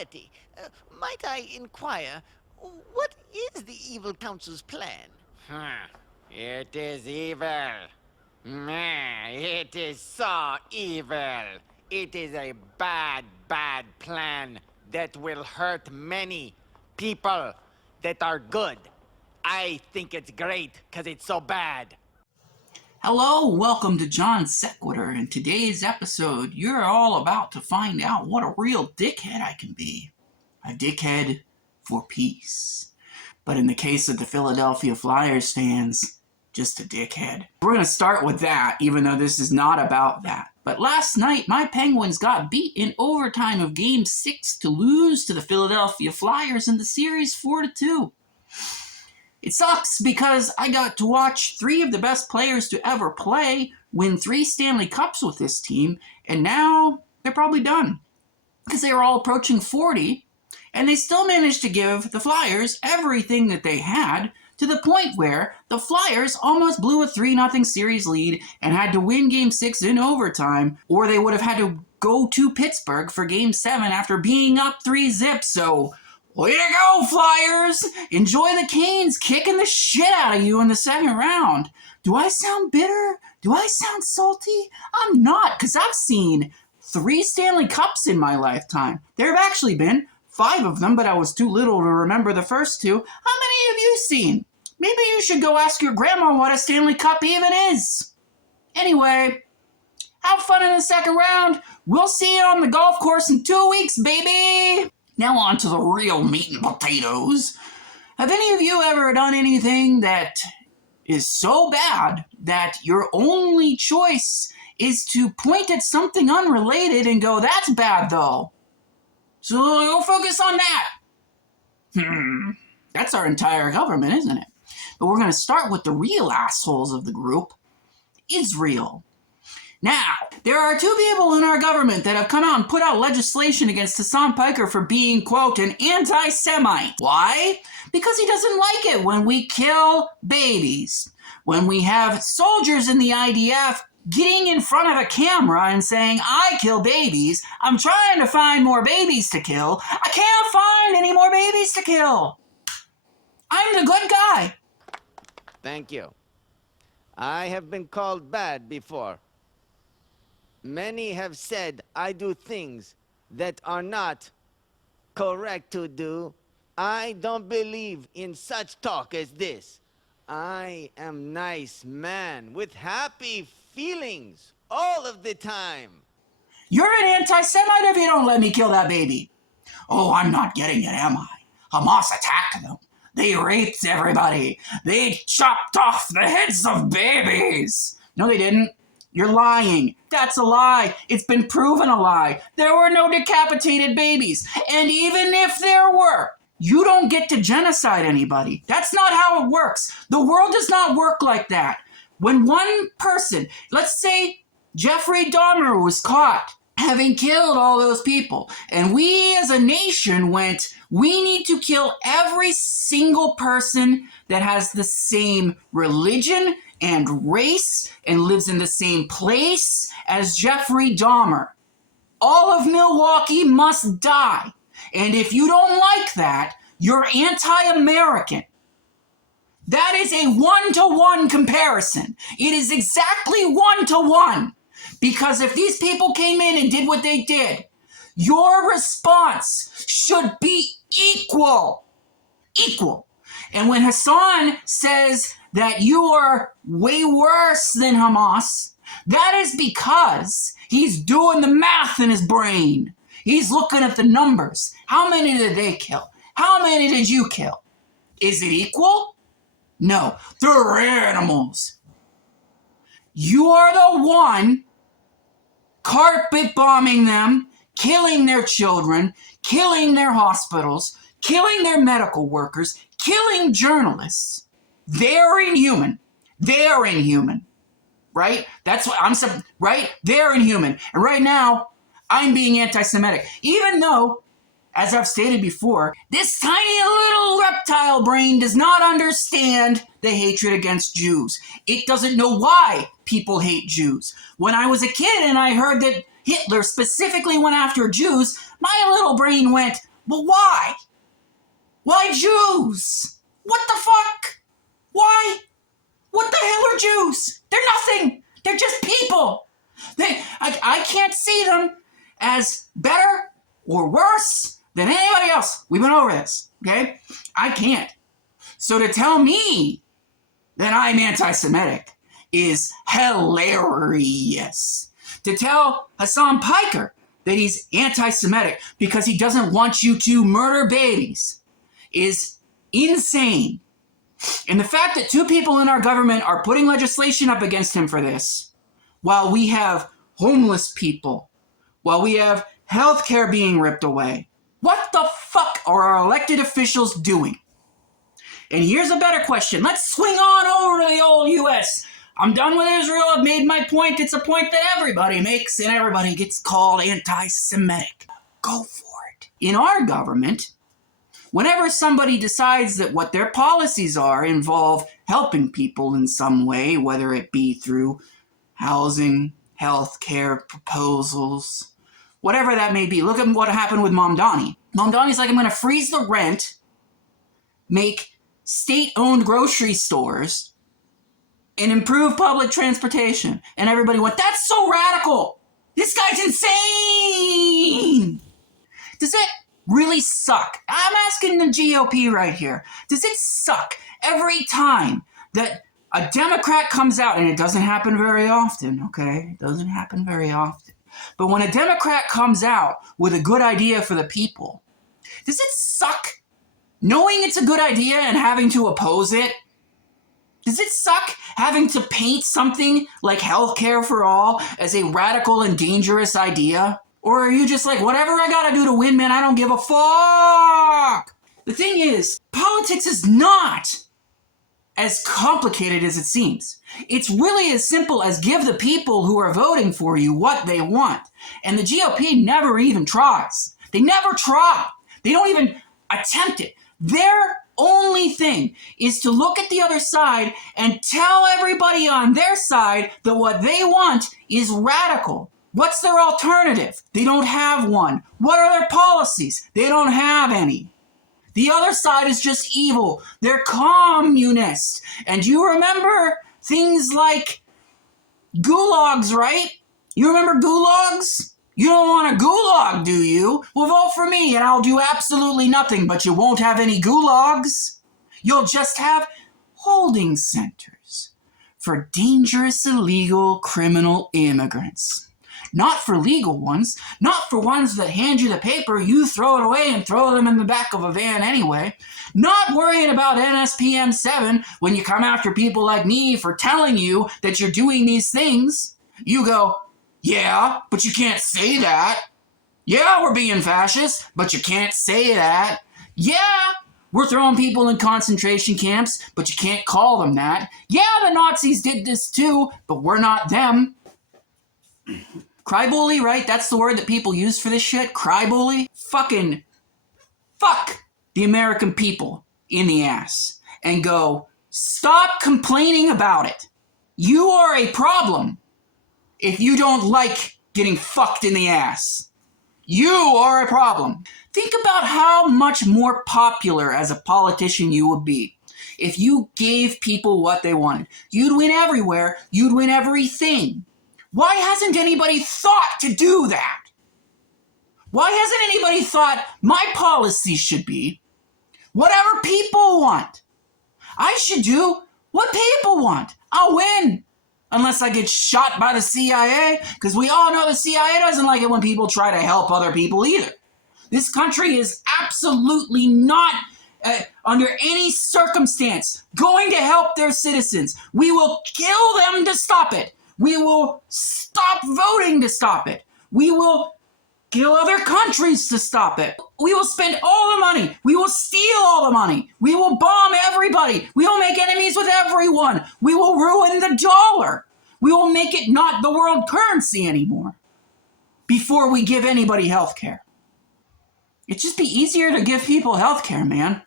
already. Might I inquire, what is the evil council's plan? It is evil. It is so evil. It is a bad, bad plan that will hurt many people that are good. I think it's great because it's so bad. Hello, welcome to John Sequitur. In today's episode, you're all about to find out what a real dickhead I can be. A dickhead for peace. But in the case of the Philadelphia Flyers fans, just a dickhead. We're going to start with that, even though this is not about that. But last night, my Penguins got beat in overtime of Game 6 to lose to the Philadelphia Flyers in the series 4-2. It sucks because I got to watch three of the best players to ever play win 3 Stanley Cups with this team, and now they're probably done because they were all approaching 40, and they still managed to give the Flyers everything that they had to the point where the Flyers almost blew a 3-0 series lead and had to win Game 6 in overtime, or they would have had to go to Pittsburgh for Game 7 after being up 3-0, so way to go, Flyers! Enjoy the Canes kicking the shit out of you in the second round. Do I sound bitter? Do I sound salty? I'm not, because I've seen 3 Stanley Cups in my lifetime. There have actually been 5 of them, but I was too little to remember the first 2. How many have you seen? Maybe you should go ask your grandma what a Stanley Cup even is. Anyway, have fun in the second round. We'll see you on the golf course in 2 weeks, baby! Now on to the real meat and potatoes. Have any of you ever done anything that is so bad that your only choice is to point at something unrelated and go, that's bad though? So go focus on that. That's our entire government, isn't it? But we're going to start with the real assholes of the group, Israel. Now, there are 2 people in our government that have come out and put out legislation against Hassan Piker for being, quote, an anti-Semite. Why? Because he doesn't like it when we kill babies. When we have soldiers in the IDF getting in front of a camera and saying, I kill babies, I'm trying to find more babies to kill, I can't find any more babies to kill. I'm the good guy. Thank you. I have been called bad before. Many have said I do things that are not correct to do. I don't believe in such talk as this. I am nice man with happy feelings all of the time. You're an anti-Semite if you don't let me kill that baby. Oh, I'm not getting it, am I? Hamas attacked them. They raped everybody. They chopped off the heads of babies. No, they didn't. You're lying. That's a lie. It's been proven a lie. There were no decapitated babies. And even if there were, you don't get to genocide anybody. That's not how it works. The world does not work like that. When one person, let's say Jeffrey Dahmer was caught having killed all those people, and we as a nation went, we need to kill every single person that has the same religion and race and lives in the same place as Jeffrey Dahmer. All of Milwaukee must die. And if you don't like that, you're anti-American. That is a 1-to-1 comparison. It is exactly 1-to-1. Because if these people came in and did what they did, your response should be equal. Equal. And when Hassan says that you are way worse than Hamas, that is because he's doing the math in his brain. He's looking at the numbers. How many did they kill? How many did you kill? Is it equal? No, they're animals. You are the one carpet bombing them, killing their children, killing their hospitals, killing their medical workers, killing journalists. They're inhuman. They're inhuman. Right? That's what I'm saying. Right? They're inhuman. And right now, I'm being anti-Semitic. Even though, as I've stated before, this tiny little reptile brain does not understand the hatred against Jews. It doesn't know why people hate Jews. When I was a kid and I heard that Hitler specifically went after Jews, my little brain went, But why? Why Jews? What the fuck? Why? What the hell are Jews? They're nothing. They're just people. I can't see them as better or worse than anybody else. We've been over this, okay? I can't. So to tell me that I'm anti-Semitic is hilarious. To tell Hassan Piker that he's anti-Semitic because he doesn't want you to murder babies is insane. And the fact that two people in our government are putting legislation up against him for this, while we have homeless people, while we have healthcare being ripped away, what the fuck are our elected officials doing? And here's a better question. Let's swing on over to the old U.S. I'm done with Israel. I've made my point. It's a point that everybody makes, and everybody gets called anti-Semitic. Go for it. In our government, whenever somebody decides that what their policies are involve helping people in some way, whether it be through housing, healthcare proposals, whatever that may be. Look at what happened with Mamdani. Mamdani's like, I'm going to freeze the rent, make state-owned grocery stores, and improve public transportation. And everybody went, that's so radical. This guy's insane. Does it really suck? I'm asking the GOP right here. Does it suck every time that a Democrat comes out, and it doesn't happen very often, okay? It doesn't happen very often. But when a Democrat comes out with a good idea for the people, does it suck knowing it's a good idea and having to oppose it? Does it suck having to paint something like healthcare for all as a radical and dangerous idea? Or are you just like, whatever I gotta do to win, man, I don't give a fuck? The thing is, politics is not as complicated as it seems. It's really as simple as give the people who are voting for you what they want. And the GOP never even tries. They never try. They don't even attempt it. Their only thing is to look at the other side and tell everybody on their side that what they want is radical. What's their alternative? They don't have one. What are their policies? They don't have any. The other side is just evil. They're communists. And you remember things like gulags, right? You remember gulags? You don't want a gulag, do you? Well, vote for me and I'll do absolutely nothing, but you won't have any gulags. You'll just have holding centers for dangerous, illegal, criminal immigrants. Not for legal ones, not for ones that hand you the paper, you throw it away and throw them in the back of a van anyway. Not worrying about NSPM 7 when you come after people like me for telling you that you're doing these things. You go, yeah, but you can't say that. Yeah, we're being fascist, but you can't say that. Yeah, we're throwing people in concentration camps, but you can't call them that. Yeah, the Nazis did this too, but we're not them. Crybaby, right? That's the word that people use for this shit. Crybaby. Fucking fuck the American people in the ass and go, stop complaining about it. You are a problem if you don't like getting fucked in the ass. You are a problem. Think about how much more popular as a politician you would be if you gave people what they wanted. You'd win everywhere. You'd win everything. Why hasn't anybody thought to do that? Why hasn't anybody thought my policy should be whatever people want? I should do what people want. I'll win. Unless I get shot by the CIA, because we all know the CIA doesn't like it when people try to help other people either. This country is absolutely not, under any circumstance, going to help their citizens. We will kill them to stop it. We will stop voting to stop it. We will kill other countries to stop it. We will spend all the money. We will steal all the money. We will bomb everybody. We will make enemies with everyone. We will ruin the dollar. We will make it not the world currency anymore before we give anybody health care. It'd just be easier to give people health care, man.